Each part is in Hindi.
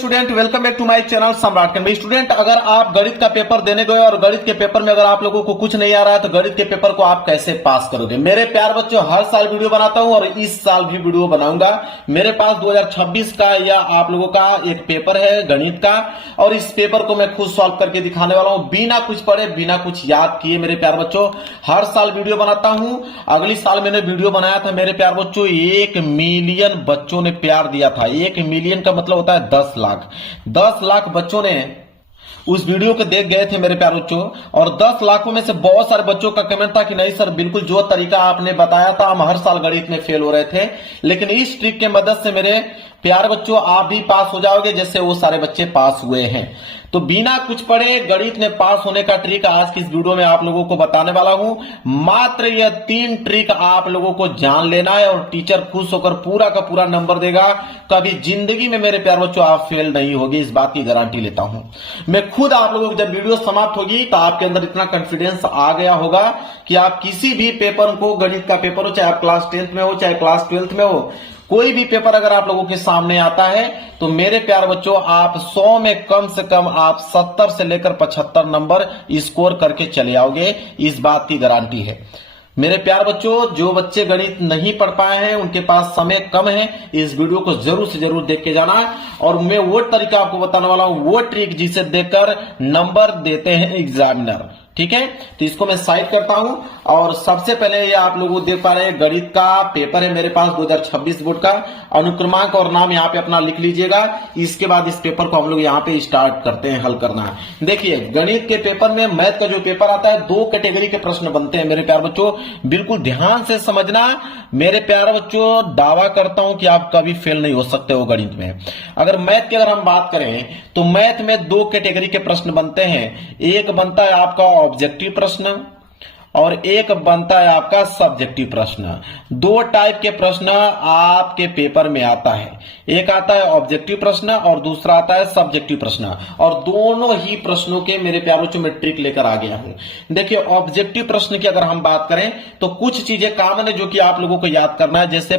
Student, welcome back to my channel Samrat. Student, अगर आप गणित का पेपर देने गए और गणित के पेपर में अगर आप लोगों को कुछ नहीं आ रहा है तो गणित के पेपर को आप कैसे पास करोगे। मेरे प्यार बच्चों, हर साल वीडियो बनाता हूं और इस साल भी वीडियो बनाऊंगा। मेरे पास 2026 का या आप लोगों का एक पेपर है गणित का, और इस पेपर को मैं खुद सॉल्व करके दिखाने वाला हूं, बिना कुछ पढ़े, बिना कुछ याद किए। मेरे प्यार बच्चों, हर साल वीडियो बनाता हूं। अगली साल मैंने वीडियो बनाया था मेरे प्यार बच्चों, 1 मिलियन बच्चों ने प्यार दिया था। 1 मिलियन का मतलब होता है 10 लाख। 10 लाख बच्चों ने उस वीडियो को देख गए थे मेरे प्यारे बच्चों, और 10 लाखों में से बहुत सारे बच्चों का कमेंट था कि नहीं सर, बिल्कुल जो तरीका आपने बताया था, हम हर साल गणित में फेल हो रहे थे, लेकिन इस ट्रिक के मदद से मेरे प्यारे बच्चों आप भी पास हो जाओगे जैसे वो सारे बच्चे पास हुए हैं। तो बिना कुछ पढ़े गणित में पास होने का ट्रिक आज की इस वीडियो में आप लोगों को बताने वाला हूं। मात्र यह 3 ट्रिक आप लोगों को जान लेना है और टीचर खुश होकर पूरा का पूरा नंबर देगा। कभी जिंदगी में मेरे प्यारे बच्चों आप फेल नहीं होगी, इस बात की गारंटी लेता हूं मैं खुद। आप लोगों को जब वीडियो समाप्त होगी तो आपके अंदर इतना कॉन्फिडेंस आ गया होगा कि आप किसी भी पेपर को, गणित का पेपर हो, चाहे आप क्लास 10th में हो चाहे क्लास 12th में हो, कोई भी पेपर अगर आप लोगों के सामने आता है तो मेरे प्यारे बच्चों आप 100 में कम से कम आप 70 से लेकर 75 नंबर स्कोर करके चले आओगे, इस बात की गारंटी है। मेरे प्यार बच्चों, जो बच्चे गणित नहीं पढ़ पाए हैं, उनके पास समय कम है, इस वीडियो को जरूर से जरूर देख के जाना। और मैं वो तरीका आपको बताने वाला हूं, वो ट्रिक जिसे देखकर नंबर देते हैं एग्जामिनर। ठीक है, तो इसको मैं साइड करता हूं और सबसे पहले ये आप लोग देख पा रहे हैं गणित का पेपर है मेरे पास 2026 बोर्ड का। अनुक्रमांक और नाम यहाँ पे अपना लिख लीजिएगा। इसके बाद इस पेपर को हम लोग यहाँ पे स्टार्ट करते हैं हल करना। देखिए, गणित के पेपर में मैथ का जो पेपर आता है, 2 कैटेगरी के प्रश्न बनते हैं मेरे प्यार बच्चों, बिल्कुल ध्यान से समझना। मेरे प्यार बच्चों, दावा करता हूं कि आप कभी फेल नहीं हो सकते हो गणित में। अगर मैथ की अगर हम बात करें तो मैथ में 2 कैटेगरी के प्रश्न बनते हैं। एक बनता है आपका ऑब्जेक्टिव प्रश्न और एक बनता है आपका सब्जेक्टिव प्रश्न। 2 टाइप के प्रश्न आपके पेपर में आता है, एक आता है ऑब्जेक्टिव प्रश्न और दूसरा आता है सब्जेक्टिव प्रश्न। और दोनों ही प्रश्नों के मेरे प्यारों में मैं ट्रिक लेकर आ गया हूं। देखिए, ऑब्जेक्टिव प्रश्न की अगर हम बात करें तो कुछ चीजें कॉमन है जो कि आप लोगों को याद करना है। जैसे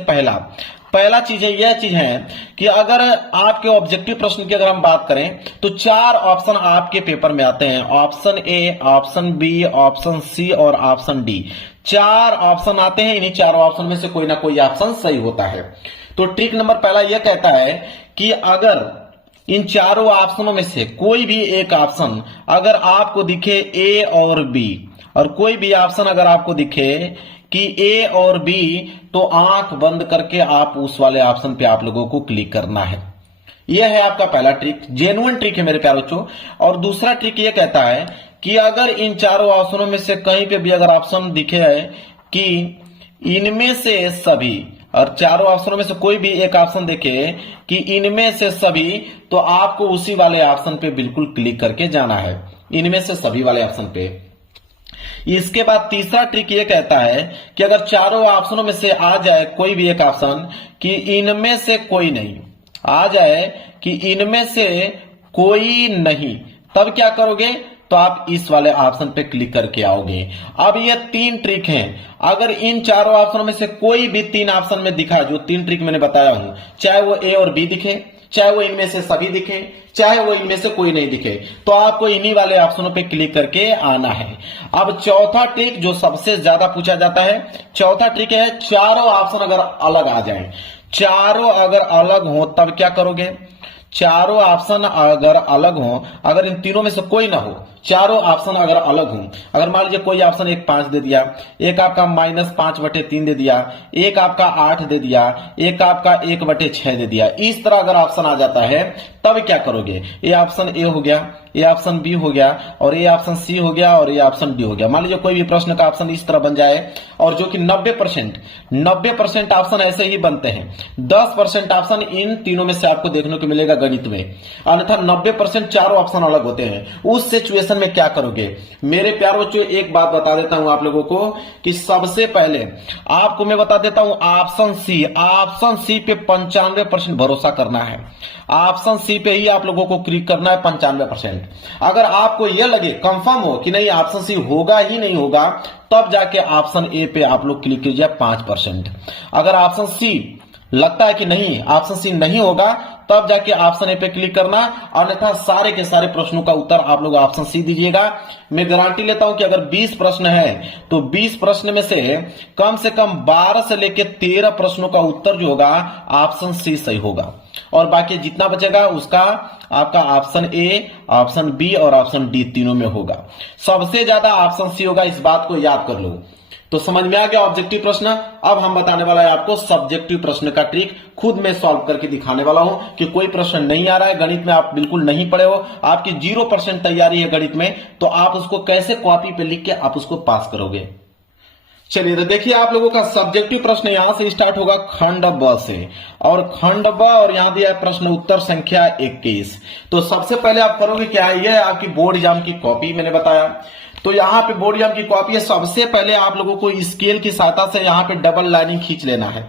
पहला चीज है, यह चीज है कि अगर आपके ऑब्जेक्टिव प्रश्न की अगर हम बात करें तो 4 ऑप्शन आपके पेपर में आते हैं। Option A, option B, option C और ऑप्शन डी। 4 ऑप्शन आते हैं, इन्हीं 4 ऑप्शन में से कोई ना कोई ऑप्शन सही होता है। तो ट्रिक नंबर पहला यह कहता है कि अगर इन 4 ऑप्शनों में से कोई भी एक ऑप्शन अगर आपको दिखे ए और बी, और कोई भी ऑप्शन अगर आपको दिखे कि ए और बी, तो आंख बंद करके आप उस वाले ऑप्शन पे आप लोगों को क्लिक करना है। यह है आपका पहला ट्रिक, जेन्युइन ट्रिक है मेरे प्यारे बच्चों। और दूसरा ट्रिक यह कहता है कि अगर इन 4 ऑप्शनों में से कहीं पे भी अगर ऑप्शन दिखे है कि इनमें से सभी, और 4 ऑप्शनों में से कोई भी एक ऑप्शन देखे कि इनमें से सभी, तो आपको उसी वाले ऑप्शन पे बिल्कुल क्लिक करके जाना है, इनमें से सभी वाले ऑप्शन पे। इसके बाद तीसरा ट्रिक ये कहता है कि अगर 4 ऑप्शनों में से आ जाए कोई भी एक ऑप्शन कि इनमें से कोई नहीं, आ जाए कि इनमें से कोई नहीं, तब क्या करोगे, तो आप इस वाले ऑप्शन पे क्लिक करके आओगे। अब ये 3 ट्रिक हैं। अगर इन 4 ऑप्शनों में से कोई भी 3 ऑप्शन में दिखा, जो 3 ट्रिक मैंने बताया हूं, चाहे वो ए और बी दिखे, चाहे वो इनमें से सभी दिखे, चाहे वो इनमें से कोई नहीं दिखे, तो आपको इन्हीं वाले ऑप्शनों पे क्लिक करके आना है। अब चौथा ट्रिक जो सबसे ज्यादा पूछा जाता है, चौथा ट्रिक है 4 ऑप्शन अगर अलग आ जाएं, 4 अगर अलग हो तब क्या करोगे। 4 ऑप्शन अगर अलग हो, अगर इन तीनों में से कोई ना हो, 4 ऑप्शन अगर अलग हो, अगर मान लीजिए कोई ऑप्शन एक 5 दे दिया, एक आपका -5/3 दे दिया, एक आपका 8 दे दिया, एक आपका 1/6 दे दिया, इस तरह अगर ऑप्शन आ जाता है तब क्या करोगे। ये ऑप्शन ए हो गया, ये ऑप्शन बी हो गया, और ये ऑप्शन सी हो गया, और ये ऑप्शन डी हो गया। मान लीजिए कोई भी प्रश्न का ऑप्शन इस तरह बन जाए, और जो कि 90% ऑप्शन ऐसे ही बनते हैं। 10% ऑप्शन इन तीनों में से आपको देखने को मिलेगा गणित में, अन्यथा 90% 4 ऑप्शन अलग होते हैं। उस सिचुएशन में क्या करोगे। मेरे प्यार बच्चों, एक बात बता देता हूं आप लोगों को कि सबसे पहले आपको मैं बता देता हूं ऑप्शन सी पे 95% भरोसा करना है। ऑप्शन सी पे ही आप लोगों को क्लिक करना है 95%। अगर आपको यह लगे, कंफर्म हो कि नहीं ऑप्शन सी होगा ही नहीं होगा, तब जाके ऑप्शन ए पे आप लोग क्लिक कीजिए 5%। अगर ऑप्शन सी लगता है कि नहीं, ऑप्शन सी नहीं होगा, तब जाके ऑप्शन ए पे क्लिक करना, अन्यथा सारे के सारे प्रश्नों का उत्तर आप लोग ऑप्शन सी दीजिएगा। मैं गारंटी लेता हूं कि अगर 20 प्रश्न है तो 20 प्रश्न में से कम 12 से लेकर 13 प्रश्नों का उत्तर जो होगा ऑप्शन सी सही होगा, और बाकी जितना बचेगा उसका आपका ऑप्शन ए, ऑप्शन बी और ऑप्शन डी तीनों में होगा। सबसे ज्यादा ऑप्शन सी होगा, इस बात को याद कर लो। तो समझ में आ गया ऑब्जेक्टिव प्रश्न। अब हम बताने वाला है आपको सब्जेक्टिव प्रश्न का ट्रिक, खुद में सॉल्व करके दिखाने वाला हूं कि कोई प्रश्न नहीं आ रहा है, गणित में आप बिल्कुल नहीं पढ़े हो, आपकी 0% तैयारी है गणित में, तो आप उसको कैसे कॉपी पे लिख के आप उसको पास करोगे। चलिए तो देखिए, आप लोगों का सब्जेक्टिव प्रश्न यहां से स्टार्ट होगा खंड ब से, और खंड ब और यहां दिया है प्रश्न उत्तर संख्या 21। तो सबसे पहले आप करोगे क्या, यह है आपकी बोर्ड एग्जाम की कॉपी, मैंने बताया। तो यहाँ पे बोर्ड एग्जाम की कॉपी है, सबसे पहले आप लोगों को स्केल की सहायता से यहाँ पे डबल लाइनिंग खींच लेना है।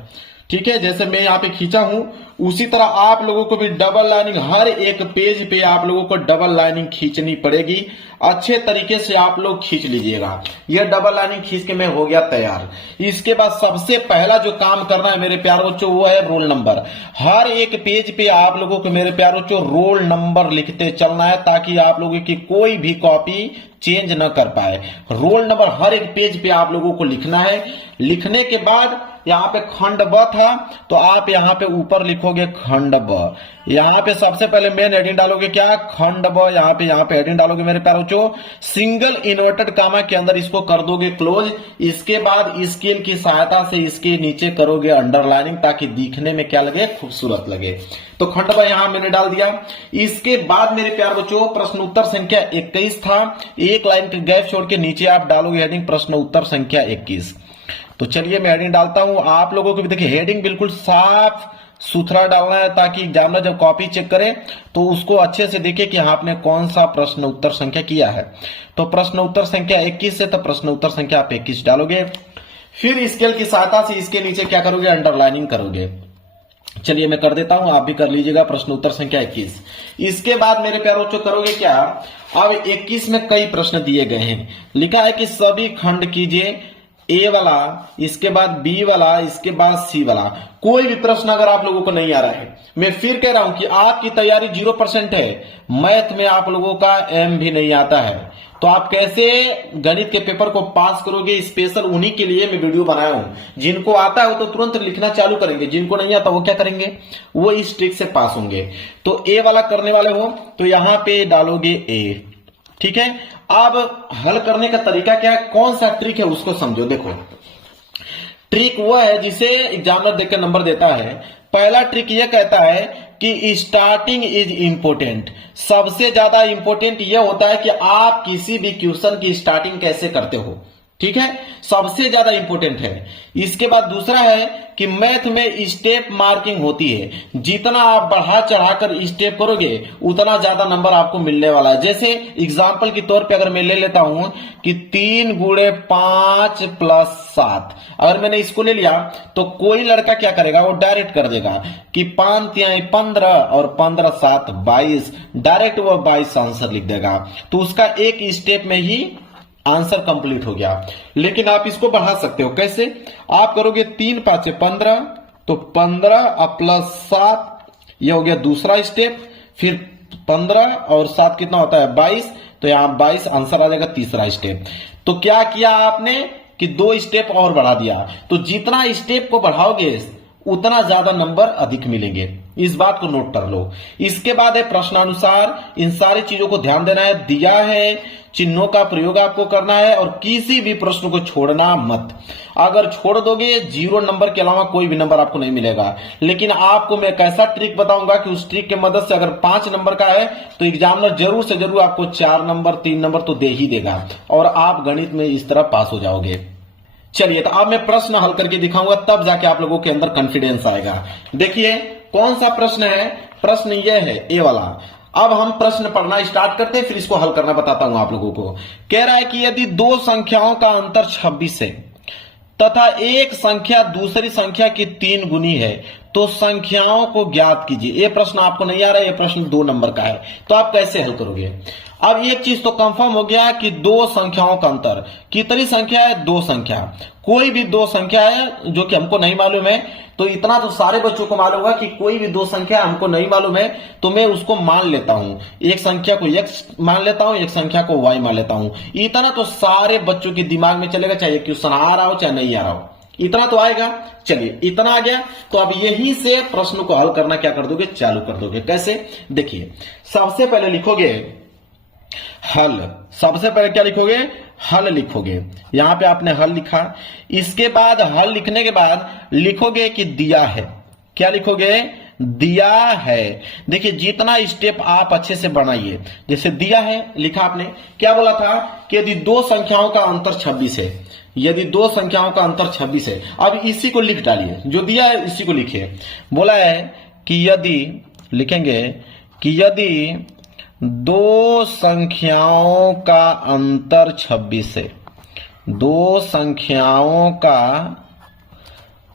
ठीक है, जैसे मैं यहाँ पे खींचा हूं उसी तरह आप लोगों को भी डबल लाइनिंग, हर एक पेज पे आप लोगों को डबल लाइनिंग खींचनी पड़ेगी। अच्छे तरीके से आप लोग खींच लीजिएगा। यह डबल लाइनिंग खींच के मैं हो गया तैयार। इसके बाद सबसे पहला जो काम करना है मेरे प्यारे बच्चों, वो है रोल नंबर। हर एक पेज पे आप लोगों को मेरे प्यारे बच्चों रोल नंबर लिखते चलना है, ताकि आप लोगों की कोई भी कॉपी चेंज न कर पाए। रोल नंबर हर एक पेज पे आप लोगों को लिखना है। लिखने के बाद यहाँ पे खंड ब था, तो आप यहाँ पे ऊपर लिखोगे खंड ब। यहाँ पे सबसे पहले मेन हेडिंग डालोगे क्या, खंड ब। यहाँ पे हेडिंग डालोगे मेरे प्यारे बच्चों, सिंगल इन्वर्टेड कामा के अंदर इसको कर दोगे क्लोज। इसके बाद स्केल की सहायता से इसके नीचे करोगे अंडरलाइनिंग, ताकि दिखने में क्या लगे, खूबसूरत लगे। तो खंड ब यहां मैंने डाल दिया। इसके बाद मेरे प्यारे बच्चों प्रश्न उत्तर संख्या 21 था, एक लाइन के गैप छोड़ के नीचे आप डालोगे हेडिंग प्रश्न उत्तर संख्या 21। तो चलिए मैं हेडिंग डालता हूं। आप लोगों को भी देखिए हेडिंग बिल्कुल साफ सुथरा डालना है, ताकि एग्जामिनर जब कॉपी चेक करे तो उसको अच्छे से देखे कि आपने कौन सा प्रश्न उत्तर संख्या किया है। तो प्रश्न उत्तर संख्या 21 से, तो प्रश्न उत्तर संख्या आप 21 डालोगे। फिर स्केल की सहायता से इसके नीचे क्या करोगे, अंडरलाइनिंग करोगे। चलिए मैं कर देता हूं, आप भी कर लीजिएगा प्रश्न उत्तर संख्या 21। इसके बाद मेरे प्यारे बच्चों करोगे क्या, अब 21 में कई प्रश्न दिए गए हैं। लिखा है कि सभी खंड कीजिए, ए वाला, इसके बाद बी वाला, इसके बाद सी वाला। कोई भी प्रश्न अगर आप लोगों को नहीं आ रहा है, मैं फिर कह रहा हूं कि आपकी तैयारी 0% है, मैथ में आप लोगों का एम भी नहीं आता है, तो आप कैसे गणित के पेपर को पास करोगे। स्पेशल उन्हीं के लिए मैं वीडियो बनाया हूं। जिनको आता है वो तो तुरंत लिखना चालू करेंगे, जिनको नहीं आता वो क्या करेंगे, वो इस ट्रिक से पास होंगे। तो ए वाला करने वाले हो तो यहां पे डालोगे ए। ठीक है, अब हल करने का तरीका क्या है, कौन सा ट्रिक है उसको समझो। देखो ट्रिक वो है जिसे एग्जामिनर देखकर नंबर देता है। पहला ट्रिक यह कहता है कि स्टार्टिंग इज इंपोर्टेंट। सबसे ज्यादा इंपोर्टेंट यह होता है कि आप किसी भी क्वेश्चन की स्टार्टिंग कैसे करते हो। ठीक है, सबसे ज्यादा इंपोर्टेंट है। इसके बाद दूसरा है कि मैथ में स्टेप मार्किंग होती है। जितना आप बढ़ा चढ़ाकर स्टेप करोगे उतना ज्यादा नंबर आपको मिलने वाला है। जैसे एग्जांपल के तौर पे अगर मैं ले लेता हूं कि 3 गुणे 5 प्लस 7, अगर मैंने इसको ले लिया तो कोई लड़का क्या करेगा, वो डायरेक्ट कर देगा कि 5 तिहाई 15 और 15 7 22, डायरेक्ट वो 22 आंसर लिख देगा। तो उसका एक स्टेप में ही आंसर कंप्लीट हो गया। लेकिन आप इसको बढ़ा सकते हो, कैसे, आप करोगे 3 5 15, तो 15 प्लस 7, यह हो गया दूसरा स्टेप। फिर 15 और 7 कितना होता है 22, तो यहां 22 आंसर आ जाएगा तीसरा स्टेप। तो क्या किया आपने कि 2 स्टेप और बढ़ा दिया। तो जितना स्टेप को बढ़ाओगे उतना ज्यादा नंबर अधिक मिलेंगे, इस बात को नोट कर लो। इसके बाद है प्रश्नानुसार, इन सारी चीजों को ध्यान देना है। दिया है, चिन्हों का प्रयोग आपको करना है और किसी भी प्रश्न को छोड़ना मत। अगर छोड़ दोगे 0 नंबर के अलावा कोई भी नंबर आपको नहीं मिलेगा। लेकिन आपको मैं एक ऐसा ट्रिक बताऊंगा कि उस ट्रिक की मदद से अगर 5 नंबर का है तो एग्जामिनर जरूर से जरूर आपको 4 नंबर 3 नंबर तो दे ही देगा, और आप गणित में इस तरह पास हो जाओगे। चलिए तो अब मैं प्रश्न हल करके दिखाऊंगा, तब जाके आप लोगों के अंदर कॉन्फिडेंस आएगा। देखिए कौन सा प्रश्न है, प्रश्न यह है ए वाला। अब हम प्रश्न पढ़ना स्टार्ट करते हैं, फिर इसको हल करना बताता हूं आप लोगों को। कह रहा है कि यदि 2 संख्याओं का अंतर 26 है तथा एक संख्या दूसरी संख्या की 3 गुनी है, तो संख्याओं को ज्ञात कीजिए। ये प्रश्न आपको नहीं आ रहा है, ये प्रश्न 2 नंबर का है, तो आप कैसे हल करोगे? अब एक चीज तो कंफर्म हो गया कि दो संख्याओं का अंतर, कितनी संख्या है? 2 संख्या। कोई भी 2 संख्या है जो कि हमको नहीं मालूम है, तो इतना तो सारे बच्चों को मालूम होगा कि कोई भी 2 संख्या हमको नहीं मालूम है तो मैं उसको मान लेता हूं, एक संख्या को x मान लेता हूं, एक संख्या को y मान लेता हूं। इतना तो सारे बच्चों के दिमाग में चलेगा, चाहे क्वेश्चन आ रहा हो चाहे नहीं आ रहा हो, इतना तो आएगा। चलिए इतना आ गया, तो अब यही से प्रश्न को हल करना क्या कर दोगे? चालू कर दोगे। कैसे? देखिए, सबसे पहले लिखोगे हल। सबसे पहले क्या लिखोगे? हल लिखोगे। यहां पे आपने हल लिखा, इसके बाद हल लिखने के बाद लिखोगे कि दिया है। क्या लिखोगे? दिया है। देखिए जितना स्टेप आप अच्छे से बनाइए, जैसे दिया है लिखा आपने, क्या बोला था कि यदि 2 संख्याओं का अंतर 26 है, यदि 2 संख्याओं का अंतर 26 है। अब इसी को लिख डालिए, जो दिया है इसी को लिखिए। बोला है कि यदि, लिखेंगे कि यदि 2 संख्याओं का अंतर 26 है, 2 संख्याओं का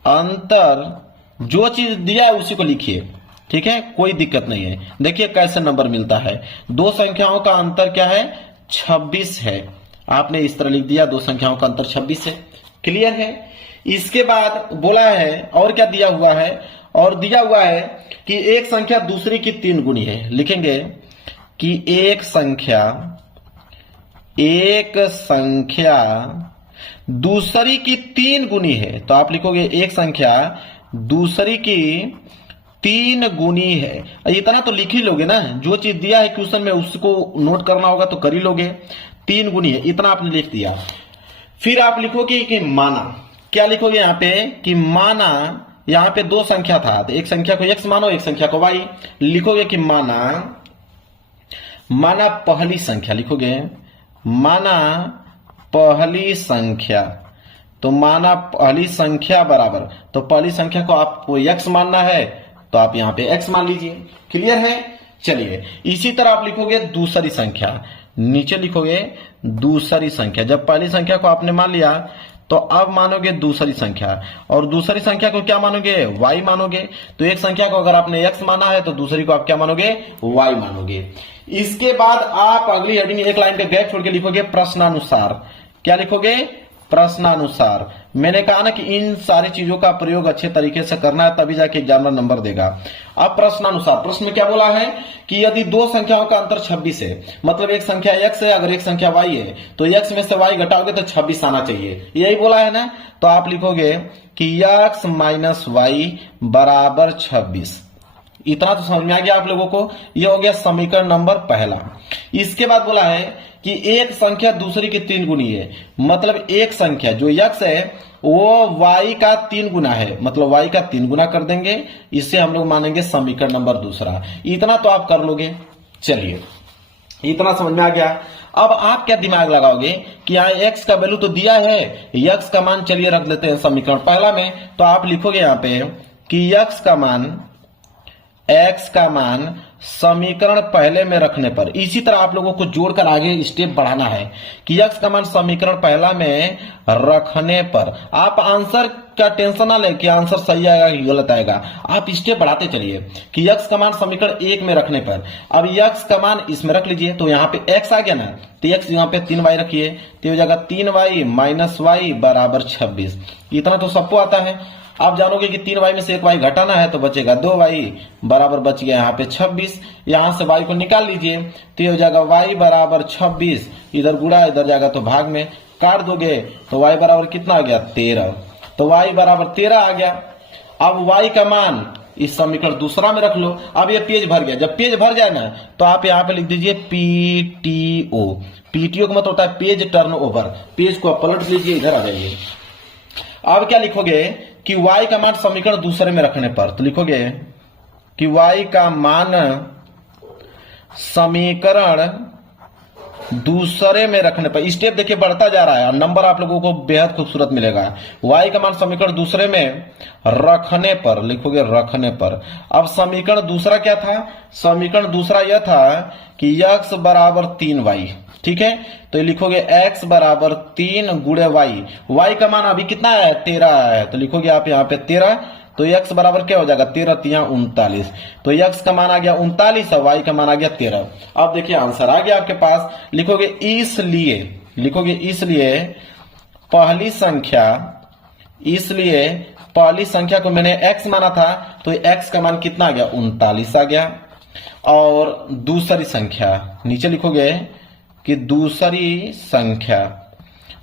अंतर, जो चीज दिया है उसी को लिखिए, ठीक है, कोई दिक्कत नहीं है। देखिए कैसे नंबर मिलता है। 2 संख्याओं का अंतर क्या है? 26 है। आपने इस तरह लिख दिया, 2 संख्याओं का अंतर 26 है। क्लियर है? इसके बाद बोला है, और क्या दिया हुआ है? और दिया हुआ है कि एक संख्या दूसरी की 3 गुनी है। लिखेंगे कि एक संख्या दूसरी की 3 गुनी है, तो आप लिखोगे एक संख्या दूसरी की 3 गुनी है। इतना तो लिख ही लोगे ना, जो चीज दिया है क्वेश्चन में उसको नोट करना होगा तो कर ही लोगे। 3 गुनी है, इतना आपने लिख दिया। फिर आप लिखोगे कि माना। क्या लिखोगे यहां पे? कि माना, यहां पे 2 संख्या था, तो एक संख्या को x मानो, एक संख्या को y। लिखोगे कि माना पहली संख्या। लिखोगे माना पहली संख्या, तो माना पहली संख्या बराबर, तो पहली संख्या को आपको x मानना है तो आप यहां पे x मान लीजिए। क्लियर है? चलिए इसी तरह आप लिखोगे दूसरी संख्या, नीचे लिखोगे दूसरी संख्या। जब पहली संख्या को आपने मान लिया तो अब मानोगे दूसरी संख्या, और दूसरी संख्या को क्या मानोगे? y मानोगे। तो एक संख्या को अगर आपने x माना है तो दूसरी को आप क्या मानोगे? y मानोगे। इसके बाद आप अगली हेडिंग एक लाइन पे गैप छोड़ के लिखोगे प्रश्नानुसार। क्या लिखोगे? प्रश्नानुसार। मैंने कहा ना कि इन सारी चीजों का प्रयोग अच्छे तरीके से करना है, तभी जाके एग्जामिनर नंबर देगा। अब प्रश्नानुसार, प्रश्न में क्या बोला है कि यदि 2 संख्याओं का अंतर 26 है, मतलब एक संख्या x है, अगर एक संख्या y है, तो x में से y घटाओगे तो 26 आना चाहिए, यही बोला है ना। तो आप लिखोगे कि x माइनस y बराबर 26। इतना तो समझ में आ गया आप लोगों को। यह हो गया समीकरण नंबर पहला। इसके बाद बोला है कि एक संख्या दूसरी की 3 गुनी है, मतलब एक संख्या जो x है वो y का 3 गुना है, मतलब y का 3 गुना कर देंगे। इससे हम लोग मानेंगे समीकरण नंबर दूसरा। इतना तो आप कर लोगे। चलिए इतना समझ में आ गया। अब आप क्या दिमाग लगाओगे कि यहाँ x का वैल्यू तो दिया है, x का मान चलिए रख लेते हैं समीकरण पहला में। तो आप लिखोगे यहाँ पे कि x का मान समीकरण पहले में रखने पर, इसी तरह आप लोगों को जोड़कर आगे स्टेप बढ़ाना है कि x का मान समीकरण पहला में रखने पर। आप आंसर का टेंशन ना ले कि आंसर सही आएगा कि गलत आएगा, आप स्टेप बढ़ाते चलिए कि x का मान समीकरण 1 में रखने पर। अब x का मान इसमें रख लीजिए, तो यहाँ पे x आ गया ना, तो x यहाँ पे 3y रखिए, तो हो जाएगा 3y माइनस y बराबर 26। इतना तो सबको आता है। आप जानोगे कि 3y में से एक y घटाना है तो बचेगा 2y बराबर बच गया यहाँ पे 26। यहां से y को निकाल लीजिए, तो ये हो जाएगा y बराबर 26, इधर गुणा इधर जाएगा तो भाग में काट दोगे तो y बराबर कितना आ गया? 13। तो y बराबर 13 आ गया। अब y का मान इस समीकरण दूसरा में रख लो। अब ये पेज भर गया, जब पेज भर जाए ना तो आप यहाँ पे लिख दीजिए PTO। PTO का मतलब होता है पेज टर्न ओवर। पेज को पलट लीजिए, इधर आ जाइए। अब क्या लिखोगे कि y का मान समीकरण दूसरे में रखने पर, तो लिखोगे कि y का मान समीकरण दूसरे में रखने पर। स्टेप देखिए बढ़ता जा रहा है और नंबर आप लोगों को बेहद खूबसूरत मिलेगा। y का मान समीकरण दूसरे में रखने पर, लिखोगे रखने पर। अब समीकरण दूसरा क्या था? समीकरण दूसरा यह था कि x बराबर 3y, ठीक है। तो लिखोगे x बराबर 3 गुणे y। y का मान अभी कितना है? 13 है, तो लिखोगे आप यहाँ पे 13। तो x बराबर क्या हो जाएगा 13 तिया 39। तो x का मान आ गया 39 और y का मान आ गया 13। अब देखिए आंसर आ गया आपके पास। लिखोगे इसलिए पहली संख्या को मैंने x माना था, तो x का मान कितना आ गया 39 आ गया। और दूसरी संख्या नीचे लिखोगे कि दूसरी संख्या,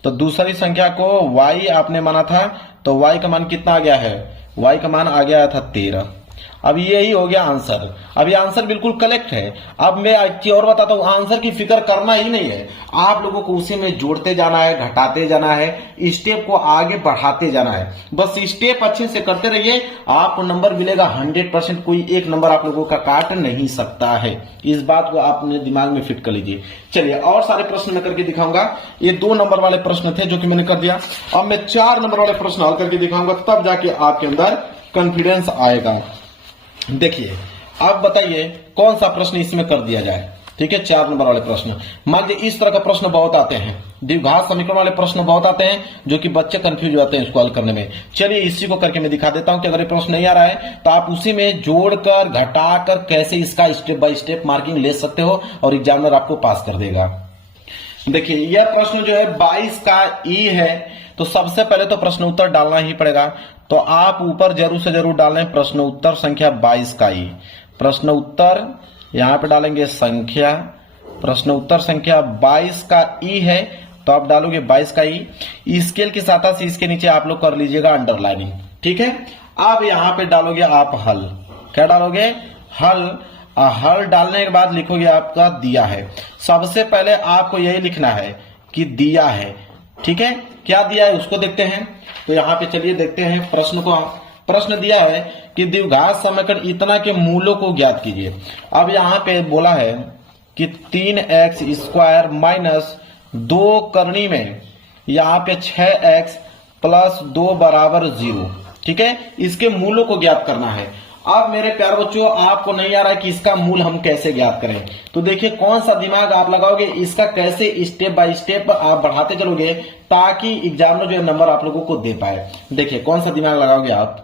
तो दूसरी संख्या को y आपने माना था, तो y का मान कितना आ गया है, y का मान आ गया था 13। अब यही हो गया आंसर। अब ये आंसर बिल्कुल करेक्ट है। अब मैं एक चीज और बताता हूं, आंसर की फिक्र करना ही नहीं है, आप लोगों को उसी में जोड़ते जाना है, घटाते जाना है, स्टेप को आगे बढ़ाते जाना है। बस स्टेप अच्छे से करते रहिए, आपको नंबर मिलेगा 100%। कोई एक नंबर आप लोगों का काट नहीं सकता है, इस बात को आप अपने दिमाग में फिट कर लीजिए। चलिए और सारे प्रश्न मैं करके दिखाऊंगा। ये 2 नंबर वाले प्रश्न थे जो कि मैंने कर दिया। अब मैं 4 नंबर वाले प्रश्न हल करके दिखाऊंगा, तब जाके आपके अंदर कॉन्फिडेंस आएगा। देखिए आप बताइए कौन सा प्रश्न इसमें कर दिया जाए। ठीक है, 4 नंबर वाले प्रश्न। मान लीजिए इस तरह का प्रश्न बहुत आते हैं, द्विघात समीकरण वाले प्रश्न बहुत आते हैं, जो कि बच्चे कंफ्यूज हो जाते हैं इसको हल करने में। चलिए इसी को करके मैं दिखा देता हूं कि अगर ये प्रश्न नहीं आ रहा है तो आप उसी में जोड़कर घटाकर कैसे इसका स्टेप बाय स्टेप मार्किंग ले सकते हो और एग्जामिनर आपको पास कर देगा। देखिए यह प्रश्न जो है 22 का ई है, तो सबसे पहले तो प्रश्न उत्तर डालना ही पड़ेगा। तो आप ऊपर जरूर से जरूर डालें प्रश्न उत्तर संख्या 22 का ई। प्रश्न उत्तर यहां पे डालेंगे संख्या, प्रश्न उत्तर संख्या 22 का ई है, तो आप डालोगे 22 का ई। स्केल की सहायता से इसके नीचे आप लोग कर लीजिएगा अंडरलाइनिंग। ठीक है, अब यहां पे डालोगे आप हल। क्या डालोगे, हल। हल डालने के बाद लिखोगे आपका दिया है। सबसे पहले आपको यही लिखना है कि दिया है। ठीक है, क्या दिया है उसको देखते हैं। तो यहां पे चलिए देखते हैं प्रश्न को। प्रश्न दिया है कि द्विघात समीकरण इतना के मूलों को ज्ञात कीजिए। अब यहां पे बोला है कि 3x² माइनस 2 करनी में यहां पे 6x प्लस 2 बराबर 0। ठीक है, इसके मूलों को ज्ञात करना है। अब मेरे प्यारे बच्चों आपको नहीं आ रहा है कि इसका मूल हम कैसे ज्ञात करें, तो देखिए कौन सा दिमाग आप लगाओगे, इसका कैसे स्टेप बाय स्टेप आप बढ़ाते चलोगे ताकि एग्जामिनर जो है नंबर आप लोगों को दे पाए। देखिए कौन सा दिमाग लगाओगे आप।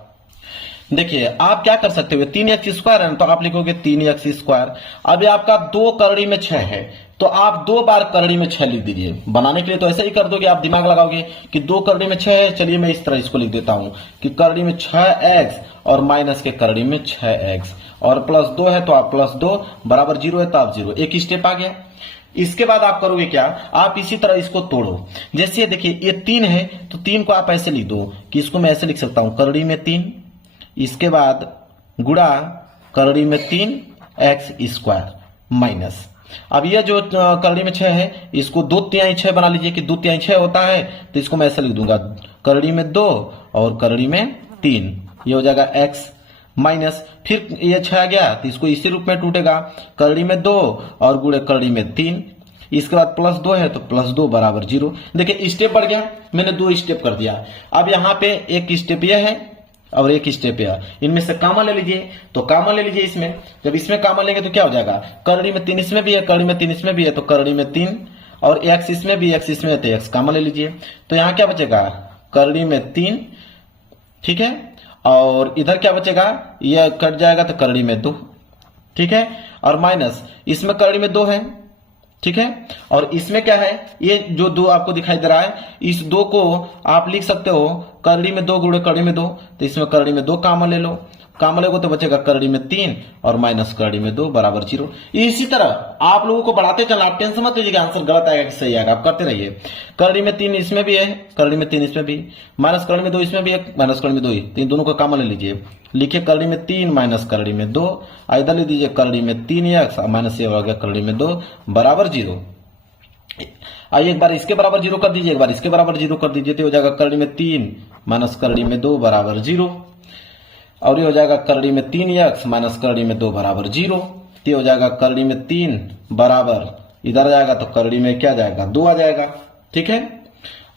देखिए आप क्या कर सकते हो, 3x² है तो आप लिखोगे 3x²। अभी आपका 2 करड़ी में 6 है, तो आप 2 बार करड़ी में 6 लिख दीजिए। बनाने के लिए तो ऐसे ही कर दोगे, आप दिमाग लगाओगे कि 2 करड़ी में 6 है। चलिए मैं इस तरह इसको लिख देता हूं कि करड़ी में 6x और माइनस के करड़ी में 6x और प्लस 2 है, तो आप प्लस 2 बराबर 0 है, तो आप 0। एक स्टेप आ गया। इसके बाद आप करोगे क्या, आप इसी तरह इसको तोड़ो। जैसे देखिए ये 3 है, तो 3 को आप ऐसे लिख दो कि इसको मैं ऐसे लिख सकता हूं करड़ी में 3, इसके बाद गुणा करड़ी में 3x² माइनस। अब ये जो करड़ी में 6 है, इसको 2/3 6 बना लीजिए कि 2/3 6 होता है, तो इसको मैं ऐसे लिख दूंगा करड़ी में 2 और करड़ी में 3, ये हो जाएगा x माइनस। फिर ये 6 गया तो इसको इसी रूप में टूटेगा, करड़ी में 2 और गुणे करड़ी में 3, इसके बाद प्लस 2 है तो प्लस 2 बराबर 0। देखिए स्टेप बढ़ गया, मैंने 2 स्टेप कर दिया। अब यहाँ पे एक स्टेप यह है और एक स्टेप यह, इनमें से कामा ले लीजिए। तो कामा ले लीजिए इसमें, जब इसमें कामा लेंगे तो क्या हो जाएगा, करड़ी में 3 इसमें भी है, करड़ी में 3 इसमें भी है, तो करड़ी में 3 और x इसमें भी, x इसमें है, तो x कामा ले लीजिए। तो यहाँ क्या बचेगा, करड़ी में 3। ठीक है, और इधर क्या बचेगा, यह कट जाएगा तो करड़ी में 2। ठीक है, और माइनस इसमें करड़ी में 2 है। ठीक है, और इसमें क्या है, ये जो 2 आपको दिखाई दे रहा है, इस 2 को आप लिख सकते हो करड़ी में 2 गुणे करड़ी में 2, तो इसमें करड़ी में 2 कामा ले लो, कामा लेगो तो बचेगा करड़ी में 3 और माइनस करड़ी में 2 बराबर 0। इसी तरह आप लोगों को बढ़ाते चलना, आप टेंशन मत लीजिएगा आंसर गलत आएगा कि सही आएगा, आप करते रहिए। करड़ी में 3 इसमें भी है, करड़ी में 3 इसमें भी, माइनस करड़ी में 2 इसमें भी है, माइनस करड़ी में 2 ही, तो इन दोनों को कामा ले लीजिए। लिखिए करड़ी में 3 माइनस करड़ी में 2, इधर ले दीजिए करड़ी में 3x माइनस ये हो गया करड़ी में 2 बराबर 0। आइए एक बार इसके बराबर 0 कर दीजिए, एक बार इसके बराबर 0 कर दीजिए, तो हो जाएगा करड़ी में 3 माइनस करड़ी में 2 बराबर 0, और ये हो जाएगा करड़ी में 3x माइनस करड़ी में 2 बराबर 0। तो हो जाएगा करड़ी में 3 बराबर, इधर जाएगा तो करड़ी में क्या जाएगा 2 आ जाएगा। ठीक है,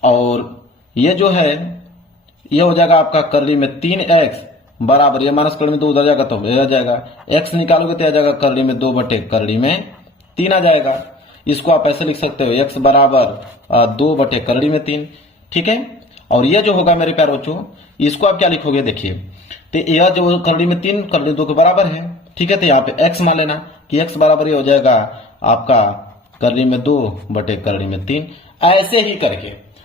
और ये जो है ये हो जाएगा आपका करड़ी में 3x बराबर, ये माइनस करड़ी में 2 उधर जाएगा तो ये आ जाएगा, x निकालोगे तो आ जाएगा करड़ी में 2 बटे करड़ी में 3 आ जाएगा। इसको आप ऐसे लिख सकते हो x बराबर 2 बटे करड़ी में 3। ठीक है, और ये जो होगा मेरे प्यारे बच्चों, इसको आप क्या लिखोगे, देखिए तो यह जो करड़ी में 3 करड़ी 2 के बराबर है, ठीक है। तो यहाँ पे x मान लेना कि x बराबर ये हो जाएगा आपका करड़ी में 2 बटे करड़ी में 3।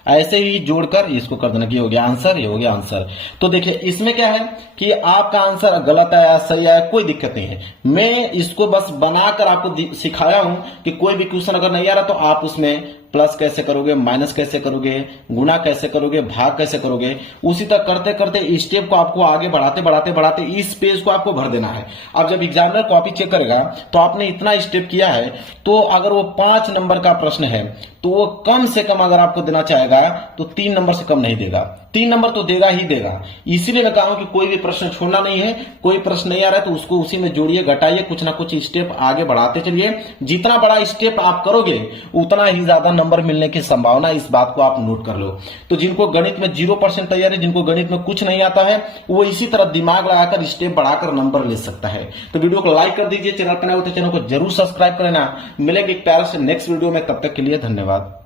ऐसे ही जोड़कर इसको कर देना कि हो गया आंसर, ये हो गया आंसर। तो देखिए इसमें क्या है कि आपका आंसर गलत आया सही आया कोई दिक्कत नहीं है, मैं इसको बस बनाकर आपको सिखाया हूं कि कोई भी क्वेश्चन अगर नहीं आ रहा तो आप उसमें प्लस कैसे करोगे, माइनस कैसे करोगे, गुणा कैसे करोगे, भाग कैसे करोगे, उसी तरह करते करते स्टेप को आपको आगे बढ़ाते इस पेज को आपको भर देना है। अब जब एग्जामिनर कॉपी चेक करेगा तो आपने इतना स्टेप किया है, तो अगर वो 5 नंबर का प्रश्न है तो वो कम से कम अगर आपको देना चाहेगा तो 3 नंबर से कम नहीं देगा, 3 नंबर तो देगा ही देगा। इसीलिए मैं कहा हूं कि कोई भी प्रश्न छोड़ना नहीं है, कोई प्रश्न नहीं आ रहा है तो उसको उसी में जोड़िए, घटाइए, कुछ ना कुछ स्टेप आगे बढ़ाते चलिए। जितना बड़ा स्टेप आप करोगे उतना ही ज्यादा नंबर मिलने की संभावना, इस बात को आप नोट कर लो। तो जिनको गणित में 0% तैयारी, जिनको गणित में कुछ नहीं आता है, वो इसी तरह दिमाग लगाकर स्टेप बढ़ाकर नंबर ले सकता है। तो वीडियो को लाइक कर दीजिए, चैनल पर नए हो तो चैनल को जरूर सब्सक्राइब कर लेना। मिलेंगे एक प्यारे से नेक्स्ट वीडियो में, तब तक के लिए धन्यवाद।